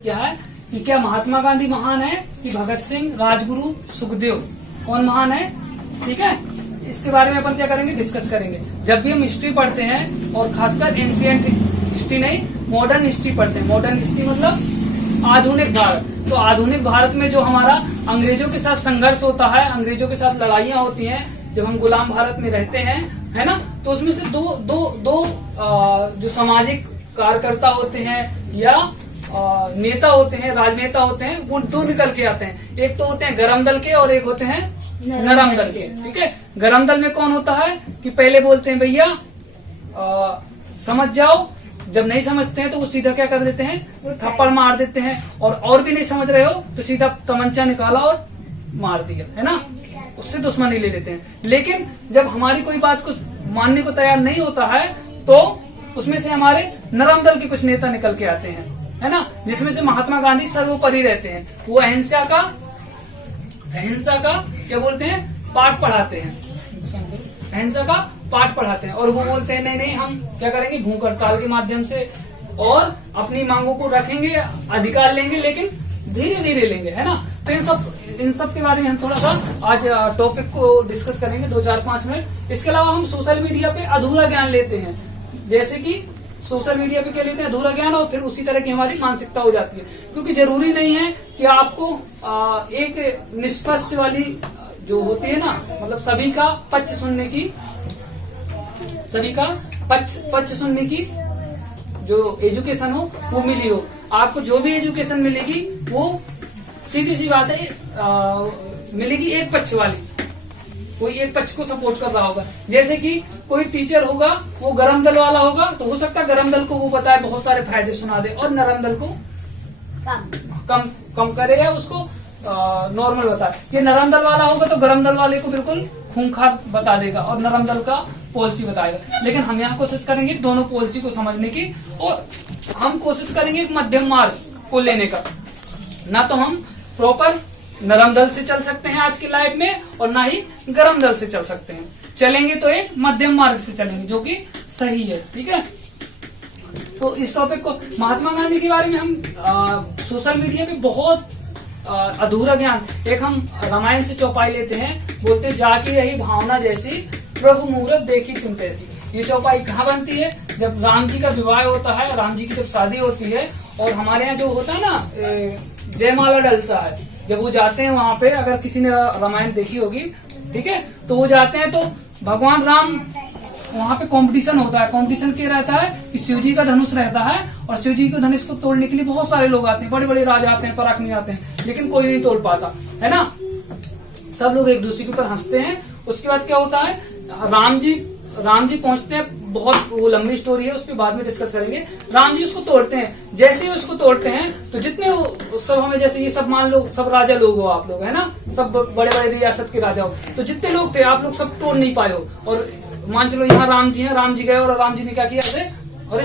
क्या है कि क्या महात्मा गांधी महान है कि भगत सिंह, राजगुरु, सुखदेव, कौन महान है? ठीक है, इसके बारे में अपन क्या करेंगे, डिस्कस करेंगे। जब भी हम हिस्ट्री पढ़ते हैं और खासकर एंशिएंट हिस्ट्री नहीं, मॉडर्न हिस्ट्री पढ़ते हैं। मॉडर्न हिस्ट्री मतलब आधुनिक भारत। तो आधुनिक भारत में जो हमारा अंग्रेजों के साथ संघर्ष होता है, अंग्रेजों के साथ लड़ाइयां होती हैं, जब हम गुलाम भारत में रहते हैं, है ना, तो उसमें से दो जो सामाजिक कार्यकर्ता होते हैं या नेता होते हैं, राजनेता होते हैं, वो दो निकल के आते हैं। एक तो होते हैं गरम दल के और एक होते हैं नरम दल के। ठीक है, गरम दल में कौन होता है कि पहले बोलते हैं भैया समझ जाओ, जब नहीं समझते हैं तो वो सीधा क्या कर देते हैं, थप्पड़ मार देते हैं, और भी नहीं समझ रहे हो तो सीधा तमंचा निकाला और मार दिया, है ना, उससे दुश्मनी ले लेते हैं। लेकिन जब हमारी कोई बात को मानने को तैयार नहीं होता है तो उसमें से हमारे नरम दल के कुछ नेता निकल के आते हैं, है ना, जिसमें से महात्मा गांधी सर्वोपरि रहते हैं। वो अहिंसा का क्या बोलते हैं, पाठ पढ़ाते हैं, अहिंसा का पाठ पढ़ाते हैं। और वो बोलते हैं नहीं हम क्या करेंगे, भूख हड़ताल के माध्यम से और अपनी मांगों को रखेंगे, अधिकार लेंगे, लेकिन धीरे धीरे लेंगे, है ना। तो इन सब के बारे में हम थोड़ा सा आज टॉपिक को डिस्कस करेंगे 2-4-5 मिनट। इसके अलावा हम सोशल मीडिया पे अधूरा ज्ञान लेते हैं, जैसे कि सोशल मीडिया पे क्या लेते हैं, अधूरा ज्ञान, और फिर उसी तरह की हमारी मानसिकता हो जाती है। क्योंकि जरूरी नहीं है कि आपको एक निष्पक्ष वाली जो होती है ना, मतलब सभी का पक्ष सुनने की जो एजुकेशन हो वो मिली हो। आपको जो भी एजुकेशन मिलेगी वो सीधी सी बात है मिलेगी एक पक्ष वाली, कोई एक पक्ष को सपोर्ट कर रहा होगा। जैसे कि कोई टीचर होगा वो गरम दल वाला होगा, तो हो सकता है गरम दल को वो बताए, बहुत सारे फायदे सुना दे, और नरम दल को कम करे या उसको नॉर्मल बताए। ये नरम दल वाला होगा तो गरम दल वाले को बिल्कुल खूंखार बता देगा और नरम दल का पॉलिसी बताएगा। लेकिन हम यहाँ कोशिश करेंगे दोनों पॉलिसी को समझने की, और हम कोशिश करेंगे एक मध्यम मार्ग को लेने का। ना तो हम प्रॉपर नरम दल से चल सकते हैं आज की लाइफ में, और ना ही गरम दल से चल सकते हैं। चलेंगे तो एक मध्यम मार्ग से चलेंगे जो कि सही है। ठीक है, तो इस टॉपिक को, महात्मा गांधी के बारे में हम सोशल मीडिया पे बहुत अधूरा ज्ञान, एक हम रामायण से चौपाई लेते हैं, बोलते जाकी रही भावना जैसी, प्रभु मुहूर्त देखी तुम तैसी। ये चौपाई कहाँ बनती है, जब राम जी का विवाह होता है, राम जी की जब शादी होती है, और हमारे यहाँ जो होता है ना जयमाला डलता है, जब वो जाते हैं वहां पे, अगर किसी ने रामायण देखी होगी, ठीक है, तो वो जाते हैं तो भगवान राम वहां पे कंपटीशन होता है। कंपटीशन क्या रहता है कि शिव जी का धनुष रहता है, और शिव जी के धनुष को तोड़ने के लिए बहुत सारे लोग आते हैं, बड़े बड़े राजा आते हैं, पराक्रमी आते हैं, लेकिन कोई नहीं तोड़ पाता, है ना। सब लोग एक दूसरे के ऊपर हंसते हैं। उसके बाद क्या होता है, राम जी पहुंचते हैं, बहुत वो लंबी स्टोरी है, उस पर बाद में डिस्कस करेंगे। राम जी उसको तोड़ते हैं। जैसे ही उसको तोड़ते हैं तो जितने सब हमें, जैसे ये सब मान लो सब राजा लोग हो आप लोग, है ना, सब बड़े बड़े रियासत के राजा हो, तो जितने लोग थे आप लोग सब तोड़ नहीं पाए हो। और मान चलो यहाँ राम जी हैं, राम जी गए और राम जी ने क्या किया, ऐसे अरे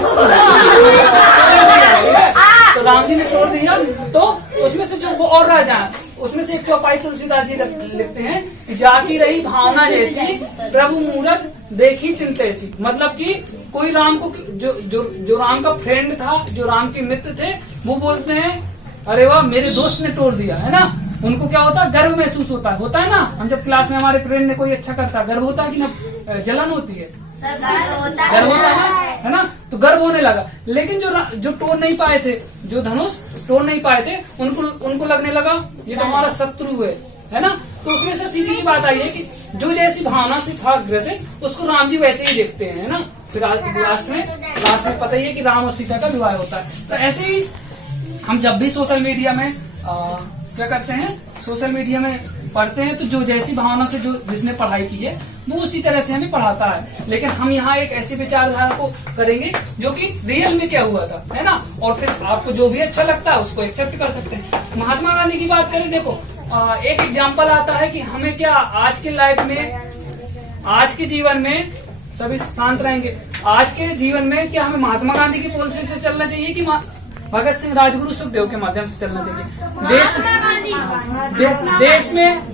तो राम जी ने तोड़ दिया। तो उसमें से जो वो और राजा है, उसमें से एक चौपाई तुलसीदास जी लिखते हैं, जाकी रही भावना जैसी, प्रभु मुहूर्त देखी तिन तैसी। मतलब कि कोई राम को जो राम का फ्रेंड था, जो राम के मित्र थे, वो बोलते हैं अरे वाह मेरे दोस्त ने तोड़ दिया, है ना। उनको क्या होता है, गर्व महसूस होता है ना। हम जब क्लास में हमारे फ्रेंड ने कोई अच्छा करता है, गर्व होता है कि ना, जलन होती है, गर्व होता है ना, तो गर्व होने लगा। लेकिन जो तोड़ नहीं पाए थे, जो धनुष तोड़ नहीं पाए थे, उनको लगने लगा ये तो हमारा शत्रु है ना। तो उसमें से सीधी सी बात आई है कि जो जैसी भावना से था ग्रसित, उसको राम जी वैसे ही देखते हैं, है ना। फिर लास्ट में पता ही है कि राम और सीता का विवाह होता है। तो ऐसे ही हम जब भी सोशल मीडिया में क्या करते हैं, सोशल मीडिया में पढ़ते हैं, तो जो जैसी भावना से जो जिसने पढ़ाई की है वो उसी तरह से हमें पढ़ाता है। लेकिन हम यहाँ एक ऐसी विचारधारा को करेंगे जो कि रियल में क्या हुआ था, है ना, और फिर आपको जो भी अच्छा लगता है उसको एक्सेप्ट कर सकते हैं। महात्मा गांधी की बात करें, देखो एक एग्जाम्पल आता है कि हमें क्या आज के लाइफ में, आज के जीवन में, सभी शांत रहेंगे, आज के जीवन में क्या हमें महात्मा गांधी की पॉलिसी से चलना चाहिए कि भगत सिंह, राजगुरु, सुखदेव के माध्यम से चलना चाहिए।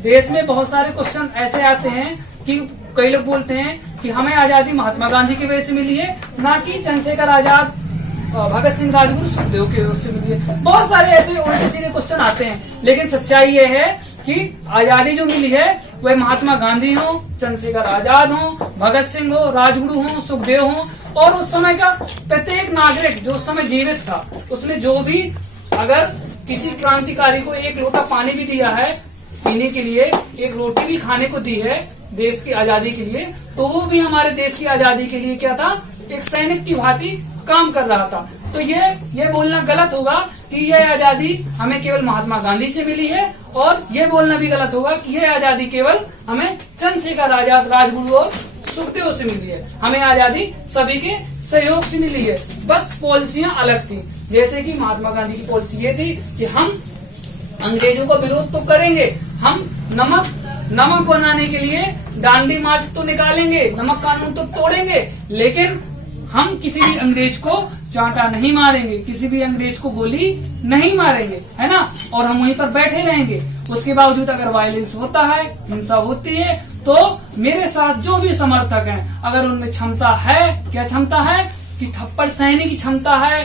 देश में बहुत सारे क्वेश्चन ऐसे आते हैं कि कई लोग बोलते हैं कि हमें आजादी महात्मा गांधी की वजह से मिली है, ना कि चंद्रशेखर आजाद भगत सिंह, राजगुरु, सुखदेव के उससे मिली है। बहुत सारे ऐसे उल्टे सीधे क्वेश्चन आते हैं, लेकिन सच्चाई ये है कि आजादी जो मिली है वह महात्मा गांधी हो, चंद्रशेखर आजाद हो, भगत सिंह हो, राजगुरु हो, सुखदेव हो, और उस समय का प्रत्येक नागरिक जो उस समय जीवित था, उसने जो भी अगर किसी क्रांतिकारी को एक लोटा पानी भी दिया है पीने के लिए, एक रोटी भी खाने को दी है देश की आजादी के लिए, तो वो भी हमारे देश की आजादी के लिए क्या था, एक सैनिक की भांति काम कर रहा था। तो ये बोलना गलत होगा कि यह आजादी हमें केवल महात्मा गांधी से मिली है, और ये बोलना भी गलत होगा कि यह आजादी केवल हमें चंद्रशेखर आजाद, राजगुरु और सुखदेव से मिली है। हमें आजादी सभी के सहयोग से मिली है, बस पॉलिसियां अलग थी। जैसे कि महात्मा गांधी की पॉलिसी ये थी कि हम अंग्रेजों का विरोध तो करेंगे, हम नमक बनाने के लिए डांडी मार्च तो निकालेंगे, नमक कानून तो तोड़ेंगे, लेकिन हम किसी भी अंग्रेज को चांटा नहीं मारेंगे, किसी भी अंग्रेज को गोली नहीं मारेंगे, है ना, और हम वहीं पर बैठे रहेंगे। उसके बावजूद अगर वायलेंस होता है, हिंसा होती है, तो मेरे साथ जो भी समर्थक हैं, अगर उनमें क्षमता है, क्या क्षमता है कि थप्पड़ सहने की क्षमता है,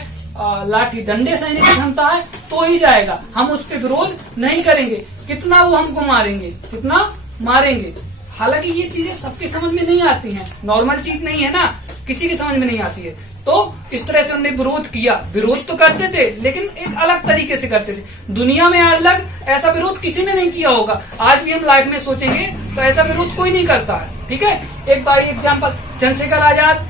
लाठी डंडे सहने की क्षमता है, तो ही जाएगा। हम उसके विरोध नहीं करेंगे, कितना वो हमको मारेंगे, कितना मारेंगे। हालांकि ये चीजें सबके समझ में नहीं आती हैं, नॉर्मल चीज नहीं है ना, किसी की समझ में नहीं आती है। तो इस तरह से उन्होंने विरोध किया, विरोध तो करते थे लेकिन एक अलग तरीके से करते थे। दुनिया में आज तक ऐसा विरोध किसी ने नहीं किया होगा। आज भी हम लाइफ में सोचेंगे तो ऐसा विरोध कोई नहीं करता है, ठीक है। एक बार एग्जाम्पल, चंद्रशेखर आजाद,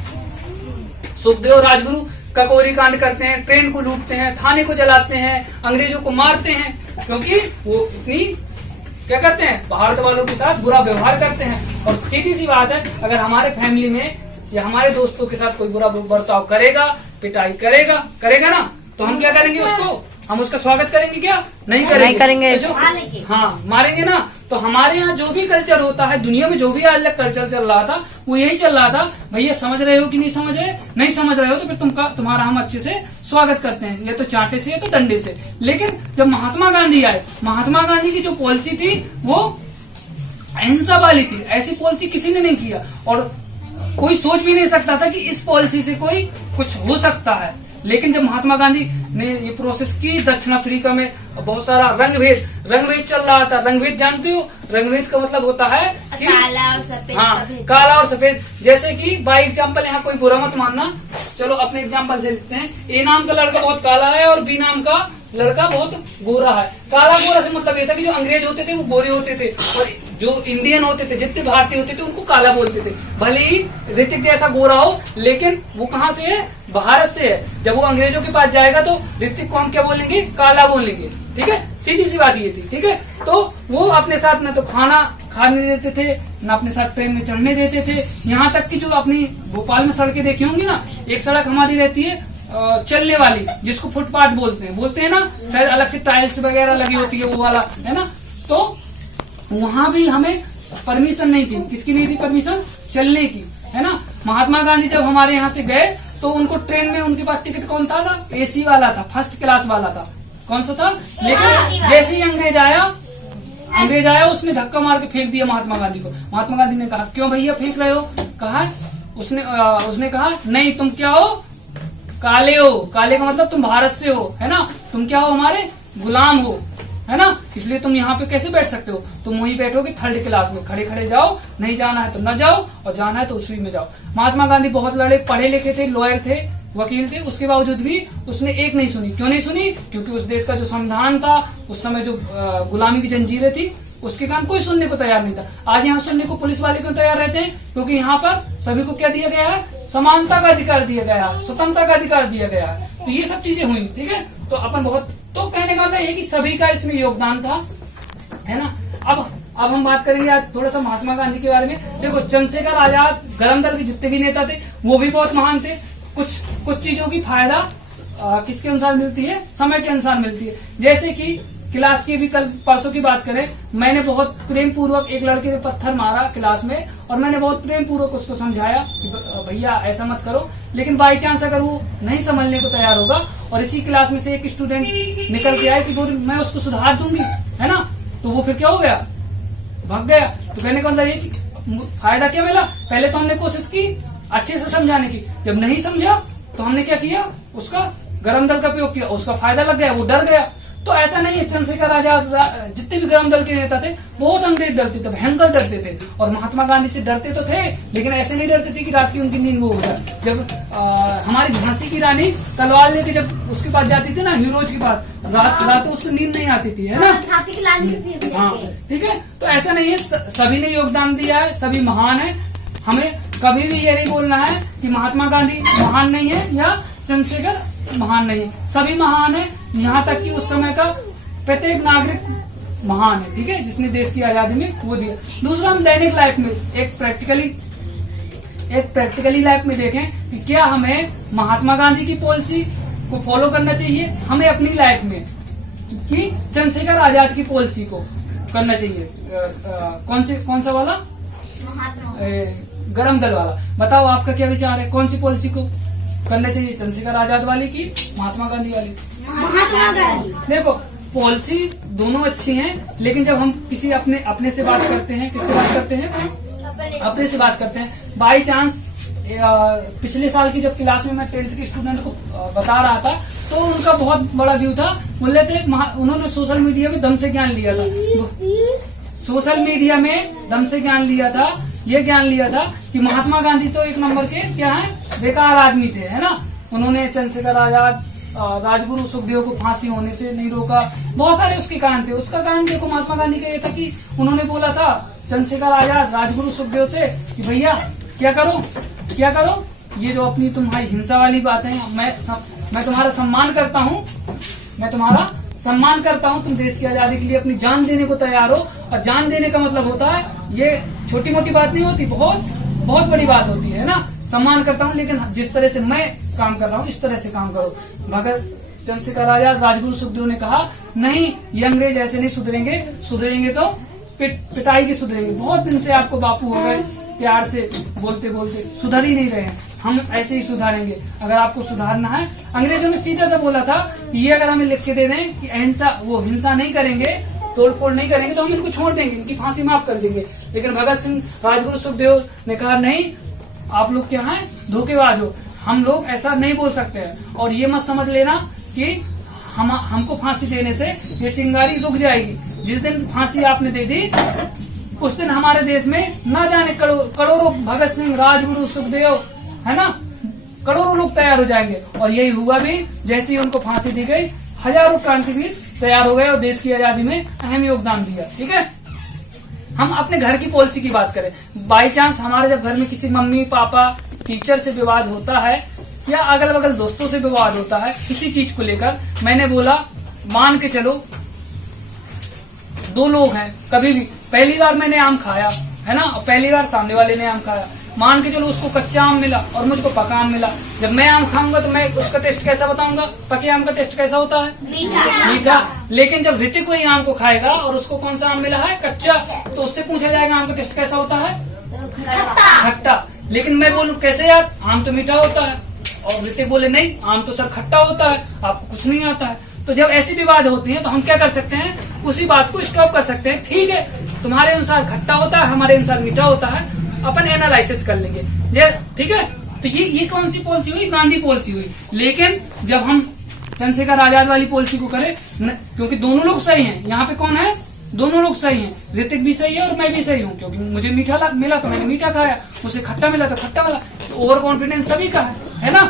सुखदेव, राजगुरु ककोरी कांड करते हैं, ट्रेन को लूटते हैं, थाने को जलाते हैं, अंग्रेजों को मारते हैं, क्योंकि वो इतनी क्या करते हैं, भारत वालों के साथ बुरा व्यवहार करते हैं। और सीधी सी बात है, अगर हमारे फैमिली में या हमारे दोस्तों के साथ कोई बुरा बर्ताव करेगा, पिटाई करेगा ना, तो हम क्या करेंगे, उसको हम उसका स्वागत करेंगे क्या, नहीं करेंगे। तो हाँ, मारेंगे ना। तो हमारे यहाँ जो भी कल्चर होता है, दुनिया में जो भी आज तक कल्चर चल रहा था, वो यही चल रहा था। भैया समझ रहे हो कि नहीं समझ रहे, नहीं समझ रहे हो तो फिर तुम्हारा हम अच्छे से स्वागत करते हैं, या तो चांटे से या तो डंडे से। लेकिन जब महात्मा गांधी आए, महात्मा गांधी की जो पॉलिसी थी वो अहिंसा वाली थी। ऐसी पॉलिसी किसी ने नहीं किया, और कोई सोच भी नहीं सकता था कि इस पॉलिसी से कोई कुछ हो सकता है। लेकिन जब महात्मा गांधी ने ये प्रोसेस की, दक्षिण अफ्रीका में बहुत सारा रंगभेद चल रहा था। रंगभेद जानते हो, रंगभेद का मतलब होता है कि काला और सफेद। हाँ, काला और सफेद। जैसे कि बाई एग्जाम्पल, यहाँ कोई बुरा मत मानना, चलो अपने एग्जाम्पल से लिखते हैं। ए नाम का लड़का बहुत काला है और बी नाम का लड़का बहुत गोरा है। काला गोरा से मतलब ये था कि जो अंग्रेज होते थे वो गोरे होते थे, और जो इंडियन होते थे, जितने भारतीय होते थे, उनको काला बोलते थे। भले ही ऋतिक जैसा गोरा हो, लेकिन वो कहाँ से है, भारत से है। जब वो अंग्रेजों के पास जाएगा तो ऋतिक को हम क्या बोलेंगे, काला बोलेंगे, ठीक है। सीधी सी बात ये थी, ठीक है। तो वो अपने साथ न तो खाना खाने देते थे, न अपने साथ ट्रेन में चढ़ने देते थे। यहाँ तक कि जो अपनी भोपाल में सड़कें देखी होंगी ना, एक सड़क हमारी रहती है चलने वाली, जिसको फुटपाथ बोलते हैं ना, शायद अलग से टाइल्स वगैरह लगी होती है, वो वाला है ना। तो वहां भी हमें परमिशन नहीं थी, किसकी नहीं थी परमिशन, चलने की, है ना। महात्मा गांधी जब हमारे यहाँ से गए तो उनको ट्रेन में उनके पास टिकट कौन था, एसी वाला था, फर्स्ट क्लास वाला था। कौन सा था, लेकिन जैसे ही अंग्रेज आया उसने धक्का मार के फेंक दिया महात्मा गांधी को। महात्मा गांधी ने कहा, क्यों भैया फेंक रहे हो, कहा उसने कहा, नहीं तुम क्या हो, काले हो। काले का मतलब तुम भारत से हो, है ना, तुम क्या हो, हमारे गुलाम हो, है ना, इसलिए तुम यहाँ पे कैसे बैठ सकते हो, तुम वहीं बैठोगे थर्ड क्लास में, खड़े जाओ, नहीं जाना है तो न जाओ, और जाना है तो उसी में जाओ। महात्मा गांधी बहुत लड़े, पढ़े लिखे थे, लॉयर थे, वकील थे, उसके बावजूद भी उसने एक नहीं सुनी। क्यों नहीं सुनी, क्योंकि उस देश का जो संविधान था, उस समय जो गुलामी की जंजीरें थी, उसके कारण कोई सुनने को तैयार नहीं था। आज यहाँ सुनने को पुलिस वाले क्यों तैयार रहते हैं, क्योंकि यहाँ पर सभी को क्या दिया गया है, समानता का अधिकार दिया गया है, स्वतंत्रता का अधिकार दिया गया है। तो ये सब चीजें हुई, ठीक है। तो अपन बहुत, तो कहने का मतलब ये कि सभी का इसमें योगदान था, है ना। अब हम बात करेंगे आज थोड़ा सा महात्मा गांधी के बारे में। देखो, चंद्रशेखर आजाद, गरम दल के जितने भी नेता थे वो भी बहुत महान थे। कुछ चीजों की फायदा किसके अनुसार मिलती है, समय के अनुसार मिलती है। जैसे कि क्लास की भी, कल परसों की बात करें, मैंने बहुत प्रेम पूर्वक एक लड़के ने पत्थर मारा क्लास में, और मैंने बहुत प्रेम पूर्वक उसको समझाया कि भैया ऐसा मत करो। लेकिन बाई चांस अगर वो नहीं समझने को तैयार होगा और इसी क्लास में से एक स्टूडेंट निकल के आए कि मैं उसको सुधार दूंगी, है ना, तो वो फिर क्या हो गया, भाग गया। तो कहने का मतलब ये कि फायदा क्या मिला, पहले तो हमने कोशिश की अच्छे से समझाने की, जब नहीं समझा तो हमने क्या किया, उसका गरम दल का प्रयोग किया, उसका फायदा लग गया, वो डर गया। तो ऐसा नहीं है, चंद्रशेखर आजाद जितने भी गरम दल के नेता थे बहुत अंग्रेज डरते थे, भयंकर डरते थे, और महात्मा गांधी से डरते तो थे, लेकिन ऐसे नहीं डरते थे कि रात की उनकी नींद वो हो जाए। जब हमारी झांसी की रानी तलवार लेके जब उसके पास जाती थी ना, हीरोज के पास, रात उसको नींद नहीं आती थी, है ना। हाँ, ठीक है। तो ऐसा नहीं है, सभी ने योगदान दिया है, सभी महान है। हमें कभी भी ये नहीं बोलना है कि महात्मा गांधी महान नहीं है या चंद्रशेखर महान नहीं है, सभी महान है। यहाँ तक कि उस समय का प्रत्येक नागरिक महान है, ठीक है, जिसने देश की आजादी में वो दिया। दूसरा, हम दैनिक लाइफ में एक प्रैक्टिकली लाइफ में देखें कि क्या हमें महात्मा गांधी की पॉलिसी को फॉलो करना चाहिए, हमें अपनी लाइफ में, कि चंद्रशेखर आजाद की पॉलिसी को करना चाहिए। कौन सा वाला? गरम दल वाला। बताओ आपका क्या विचार है, कौन सी पॉलिसी को करना चाहिए, चंद्रशेखर आजाद वाली की महात्मा गांधी वाली? महात्मा गांधी। देखो, पॉलिसी दोनों अच्छी हैं, लेकिन जब हम किसी अपने से बात करते हैं, किससे बात करते हैं? अपने से बात करते हैं। बाई चांस पिछले साल की जब क्लास में मैं 10th के स्टूडेंट को बता रहा था, तो उनका बहुत बड़ा व्यू था, बोले थे उन्होंने सोशल मीडिया में दम से ज्ञान लिया था, सोशल मीडिया में दम से ज्ञान लिया था, ये ज्ञान लिया था कि महात्मा गांधी तो एक नंबर के क्या है, बेकार आदमी थे, है ना। उन्होंने चंद्रशेखर आजाद, राजगुरु सुखदेव को फांसी होने से नहीं रोका, बहुत सारे उसके कारण थे। उसका कारण देखो, महात्मा गांधी का ये था कि उन्होंने बोला था चंद्रशेखर आजाद, राजगुरु सुखदेव से कि भैया क्या करो, ये जो अपनी तुम्हारी हिंसा वाली बातें हैं, मैं तुम्हारा सम्मान करता हूँ, तुम देश की आजादी के लिए अपनी जान देने को तैयार हो, और जान देने का मतलब होता है, ये छोटी मोटी बात नहीं होती, बहुत बड़ी बात होती है ना। सम्मान करता हूँ, लेकिन जिस तरह से मैं काम कर रहा हूँ इस तरह से काम करो। मगर चंद्रशेखर आजाद, राजगुरु सुखदेव ने कहा नहीं, ये अंग्रेज ऐसे नहीं सुधरेंगे तो पिटाई के सुधरेंगे। बहुत दिन से आपको बापू हो गए, प्यार से बोलते सुधर ही नहीं रहे हैं, हम ऐसे ही सुधारेंगे अगर आपको सुधारना है। अंग्रेजों ने सीधा सा बोला था कि ये अगर हमें लिख के दे दें कि हिंसा नहीं करेंगे, तोड़फोड़ नहीं करेंगे, तो हम इनको छोड़ देंगे, इनकी फांसी माफ कर देंगे। लेकिन भगत सिंह, राजगुरु सुखदेव ने कहा नहीं, आप लोग क्या हैं, धोखेबाज हो, हम लोग ऐसा नहीं बोल सकते हैं। और ये मत समझ लेना कि हमको फांसी देने से ये चिंगारी रुक जाएगी। जिस दिन फांसी आपने दे दी, उस दिन हमारे देश में ना जाने करोड़ों भगत सिंह, राजगुरु सुखदेव, है ना, करोड़ों लोग तैयार हो जाएंगे। और यही हुआ भी, जैसे ही उनको फांसी दी गई, हजारों क्रांतिवीर तैयार हो गए और देश की आजादी में अहम योगदान दिया। ठीक है, हम अपने घर की पॉलिसी की बात करें। बाई चांस हमारे जब घर में किसी मम्मी पापा टीचर से विवाद होता है, या अगल बगल दोस्तों से विवाद होता है किसी चीज को लेकर, मैंने बोला मान के चलो 2 लोग हैं, कभी भी पहली बार मैंने आम खाया, है ना, और पहली बार सामने वाले ने आम खाया, मान के चलो उसको कच्चा आम मिला और मुझको पका आम मिला। जब मैं आम खाऊंगा तो मैं उसका टेस्ट कैसा बताऊंगा? पके आम का टेस्ट कैसा होता है? मीठा। लेकिन जब ऋतिक वही आम को खाएगा और उसको कौन सा आम मिला है? कच्चा, तो उससे पूछा जाएगा आम का टेस्ट कैसा होता है? खट्टा। लेकिन मैं बोलूं कैसे यार, आम तो मीठा होता है, और ऋतिक बोले नहीं, आम तो सर खट्टा होता है, आपको कुछ नहीं आता है। तो जब ऐसी विवाद होती है तो हम क्या कर सकते हैं, उसी बात को स्टॉप कर सकते हैं। ठीक है, तुम्हारे अनुसार खट्टा होता है, हमारे अनुसार मीठा होता है, अपन एनालिसिस कर लेंगे। ठीक है, तो ये कौन सी पॉलिसी हुई? गांधी पॉलिसी हुई। लेकिन जब हम चंद्रशेखर आजाद वाली पॉलिसी को करें, क्योंकि दोनों लोग सही हैं, यहाँ पे कौन है? दोनों लोग सही हैं, ऋतिक भी सही है और मैं भी सही हूँ, क्योंकि मुझे मीठा मिला तो मैंने मीठा खाया, उसे खट्टा मिला तो खट्टा मिला। तो ओवर कॉन्फिडेंस सभी का है ना।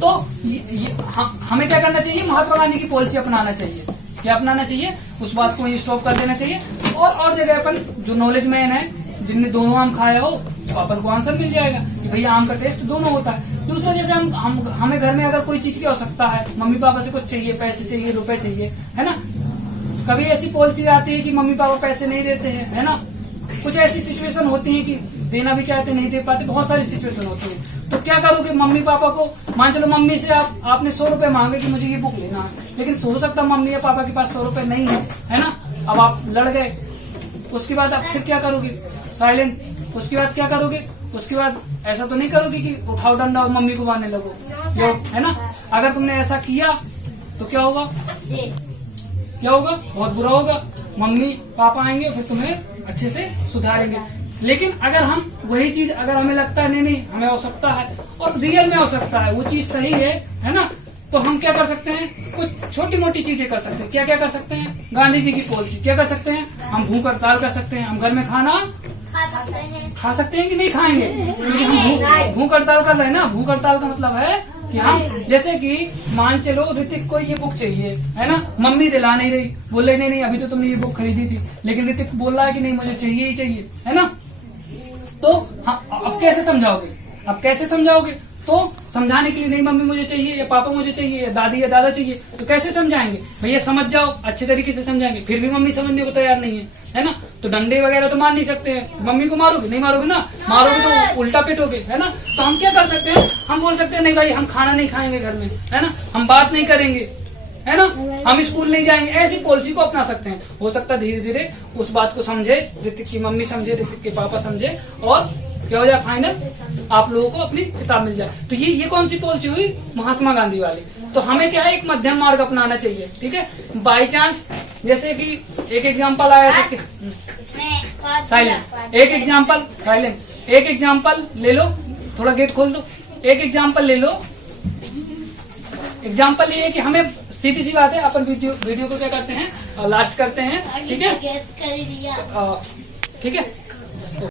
तो हमें क्या करना चाहिए? महात्मा गांधी की पॉलिसी अपनाना चाहिए। क्या अपनाना चाहिए? उस बात को स्टॉप कर देना चाहिए। और जगह अपन जो नॉलेज मैन है, जिनने दोनों आम खाया हो, तो अपन को आंसर मिल जाएगा कि भैया आम का टेस्ट दोनों होता है। दूसरा, जैसे हमें घर में अगर कोई चीज की आवश्यकता है, मम्मी पापा से कुछ चाहिए, पैसे चाहिए, रुपए चाहिए, है ना, कभी ऐसी पॉलिसी आती है कि मम्मी पापा पैसे नहीं देते हैं, है ना, कुछ ऐसी सिचुएशन होती है कि देना भी चाहते नहीं दे पाते, बहुत सारी सिचुएशन होती है। तो क्या करोगे? मम्मी पापा को, मान चलो मम्मी से आपने 100 रुपए मांगे कि मुझे ये बुक लेना है, लेकिन हो सकता है मम्मी या पापा के पास 100 रुपए नहीं है ना। अब आप लड़ गए, उसके बाद आप फिर क्या करोगे? साइलेंट। उसके बाद क्या करोगे? उसके बाद ऐसा तो नहीं करोगे कि उठाओ डंडा और मम्मी को मारने लगो, है ना। अगर तुमने ऐसा किया तो क्या होगा? बहुत बुरा होगा। मम्मी पापा आएंगे फिर तुम्हें अच्छे से सुधारेंगे। लेकिन अगर हम वही चीज, अगर हमें लगता है नहीं हमें आवश्यकता है और रियल में हो सकता है, वो चीज सही है ना। तो हम क्या कर सकते हैं, कुछ छोटी मोटी चीजें कर सकते हैं। क्या क्या कर सकते हैं, गांधी जी की पॉलिसी क्या कर सकते हैं, हम भूख हड़ताल कर सकते हैं, हम घर में खाना खा सकते हैं कि नहीं खाएंगे, क्योंकि हम भूख हड़ताल कर रहे हैं ना। भूख हड़ताल का मतलब है कि हम, जैसे कि मान चलो ऋतिक को ये बुक चाहिए है ना, मम्मी दिला नहीं रही, बोले नहीं अभी तो तुमने ये बुक खरीदी थी, लेकिन ऋतिक बोल रहा है कि नहीं मुझे चाहिए ही चाहिए, है ना। तो अब कैसे समझाओगे, अब कैसे समझाओगे, तो समझाने के लिए नहीं मम्मी मुझे चाहिए या पापा मुझे चाहिए या दादी या दादा चाहिए, तो कैसे समझाएंगे, भैया समझ जाओ, अच्छे तरीके से समझाएंगे, फिर भी मम्मी समझने को तैयार नहीं है ना। तो डंडे वगैरह तो मार नहीं सकते हैं, मम्मी को मारोगे नहीं, मारोगे ना, मारोगे तो उल्टा पिटोगे, है ना। तो हम क्या कर सकते हैं, हम बोल सकते हैं नहीं भाई हम खाना नहीं खाएंगे घर में, है ना, हम बात नहीं करेंगे, है ना, हम स्कूल नहीं जाएंगे, ऐसी पॉलिसी को अपना सकते हैं। हो सकता है धीरे धीरे उस बात को समझे, ऋतिक की मम्मी समझे, ऋतिक के पापा समझे, और क्या हो जाए फाइनल आप लोगों को अपनी किताब मिल जाए। तो ये कौन सी पॉलिसी हुई, महात्मा गांधी वाली। तो हमें क्या है, एक मध्यम मार्ग अपनाना चाहिए, ठीक है। बाई चांस जैसे कि एक एग्जांपल आया था, साइलेंट, एक एग्जांपल, साइलेंट, एक एग्जांपल ले लो, थोड़ा गेट खोल दो, एक एग्जांपल ले लो। एग्जांपल ये है कि हमें सीधी सी बात है, अपन वीडियो को क्या करते हैं, लास्ट करते हैं, ठीक है, ठीक है।